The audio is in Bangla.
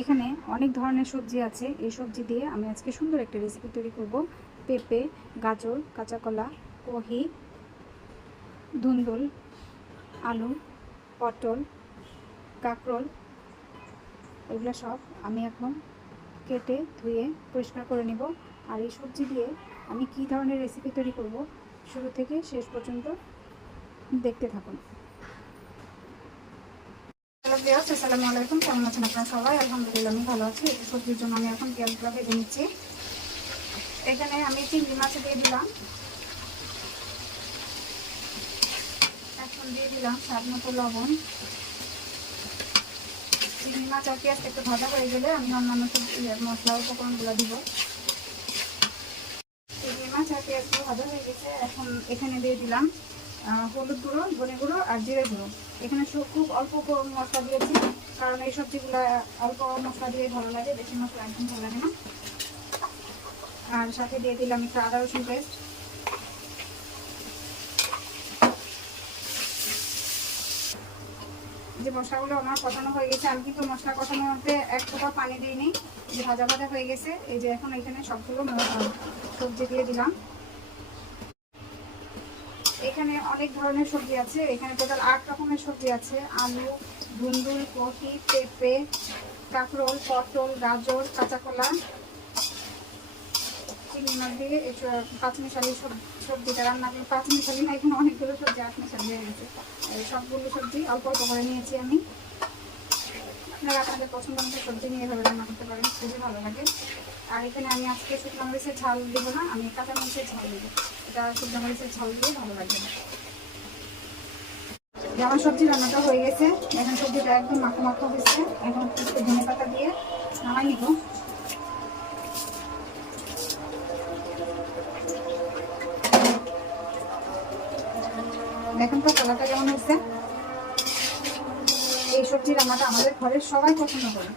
এখানে অনেক ধরনের সবজি আছে। এই সবজি দিয়ে আমি আজকে সুন্দর একটা রেসিপি তৈরি করব। পেঁপে, গাজর, কাঁচা কলা, কহি, ধুন্দুল, আলু, পটল, কাঁকরোল, এগুলো সব আমি এখন কেটে ধুয়ে পরিষ্কার করে নেব। আর এই সবজি দিয়ে আমি কী ধরনের রেসিপি তৈরি করব শুরু থেকে শেষ পর্যন্ত দেখতে থাকুন। হ্যালো ভিউয়ার্স, আসসালামু আলাইকুম। কেমন আছেন আপনারা সবাই? আলহামদুলিল্লাহ আমি ভালো আছি। এই সবজির জন্য আমি এখন পেঁয়াজগুলো ভেজে নিচ্ছি। এখানে আমি চিংড়ি মাছ দিয়ে দিলাম, এখন দিয়ে দিলাম স্বাদ মতো লবণ। চিংড়ি মাছ আর পেঁয়াজটা একটু ভাজা হয়ে গেলে আমি অন্যান্য মশলা উপকরণগুলো দিব। চিংড়ি মাছ আর পেঁয়াজগুলো ভাজা হয়ে গেছে। এখন এখানে দিয়ে দিলাম হলুদ গুঁড়ো, ধনে গুঁড়ো আর জিরে গুঁড়ো। এখানে খুব অল্প মশলা দিয়েছি, কারণ এই সবজিগুলো অল্প মশলা দিয়ে ভালো লাগে, বেশি মশলা একদম ভালো লাগে না। আর সাথে দিয়ে দিলাম একটু আদা রসুন পেস্ট। যে মশলাগুলো আমার কষানো হয়ে গেছে, আমি কিন্তু মশলা কষানোর মধ্যে এক ফোঁটা পানি দিইনি, যে ভাজা ভাজা হয়ে গেছে। এই যে এখন এখানে সবগুলো সবজি দিয়ে দিলাম। এখানে অনেক ধরনের সবজি আছে, এখানে টোটাল 8 রকমের সবজি আছে। আলু, ধুন্দুল, কফি, পেঁপে, কাঁকরোল, পটল, গাজর, কাঁচা কলা, চিংড়ি মাছ দিয়ে পাঁচমিশালি সবজিটা রান্না করে। পাঁচমিশালি না, এখানে অনেকগুলো সবজি আটমিশালি হয়ে গেছে। সবগুলো সবজি অল্প অল্প করে নিয়েছি আমি। আপনারা আপনাদের পছন্দ মতো সবজি নিয়ে এভাবে রান্না করতে পারেন, খুবই ভালো লাগে। আর এখানে আমি আজকে শুকনো মরিচের ঝাল দেবো না, আমি কাঁচা মরিচের ঝাল দেবো। এটা শুকনো মরিচের ঝাল দিয়ে ভালো লাগবে না। আমার সবজি রান্নাটা হয়ে গেছে, এখন সবজিটা একদম মাখো মাখো হয়েছে। এখন একটু ধনে পাতা দিয়ে নামাই নিব। দেখেন তো কালারটা কেমন হয়েছে। এই সবজি রান্নাটা আমাদের ঘরের সবাই পছন্দ করে।